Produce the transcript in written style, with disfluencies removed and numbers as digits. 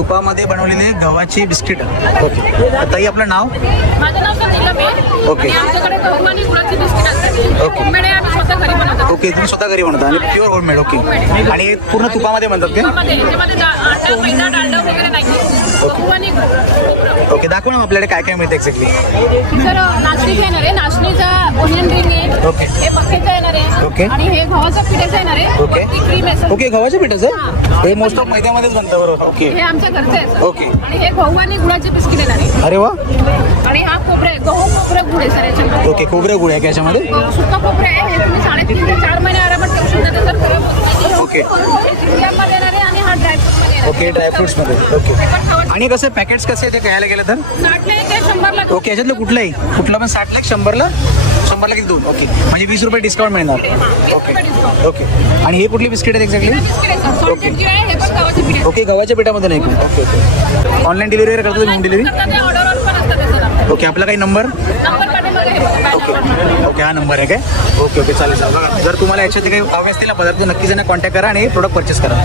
तुपामध्ये बनवलेले गव्हाची बिस्किट. ओके. ताई आपलं नाव? माझं नाव संगीता मेन. ओके. आणि आमच्याकडे गहू आणि गुळाची बिस्किट असतात. ओके. होममेड आहे, आम्ही स्वतः घरी बनवतो. ओके, तुम्ही स्वतः घरी बनवता आणि प्युअर होममेड. ओके. आणि हे पूर्ण तुपामध्ये बनतात का? त्यामध्ये अंडा, मैदा, डालडा वगैरे नाही. गहू आणि खोबरं. ओके, दाखव ना आपल्याकडे काय काय मिळतं एक्झॅक्टली. सर नाचणीचं येणार आहे, नाचणीचा ओनियन रिंग आहे. ओके. हे मक्याचं येणार आहे. ओके. आणि हे गव्हाचं पिठाचं येणार आहे. ओके. वरती क्रीम आहे सर. ओके, गव्हाच्या पिठाचं? हे मोस्ट ऑफ मैद्यामध्येच बनतं बरोबर. ओके. हे आमच्या घरचं आहे सर. ओके. आणि हे गहू आणि गुळाचे बिस्किट येणार आहे. अरे वा. आणि हा खोबरं आहे, गहू खोबरं गुळ आहे सर याच्यामध्ये. ओके, खोबरं गुळ आहे का याच्यामध्ये? सुका खोबरं आहे, हे तुम्ही 3.5 ते 4 महिने आरामात ठेवू शकता. ते सर खराब होत नाही. ओके. हे सिंगियामध्ये येणार आहे आणि हा ड्रायफ्रूटमध्ये येणार आहे. ओके, ड्रायफ्रुट्समध्ये. ओके. हे पण खावायचं. आणि कसं पॅकेट्स कसे आहे ते घ्यायला गेलं तर? 60 ला एक आहे, 100 ला ओके, याच्यातलं कुठलंही कुठलं पण 60 ला 100ला 100ला किती दोन? ओके, म्हणजे 20 रुपये डिस्काउंट मिळणार. ओके. ओके. आणि हे कुठली बिस्किट आहेत एक्झॅक्टली? बिस्किट आहे सर. सॉल्टेड जे आहे हे पण गव्हाचे पीठ आहे. ओके, गव्हाच्या पिठामध्ये नाही का? ओके. ओके. ऑनलाईन डिलिव्हरी वगैरे करतो तुम्ही? Home delivery? करतात ते ऑर्डरवर पण असतात ते सर आपल्याकडे. ओके. आपला काही नंबर? नंबर पाठीमागे हे बघा, ओके. बॅनर वर. ओके, हा नंबर आहे काय? ओके. ओके, चालेल. बघा, जर तुम्हाला याच्यात काही हवे असतील ना पदार्थ नक्कीच यांना कॉन्टॅक्ट करा आणि प्रोडक्ट परचेस करा.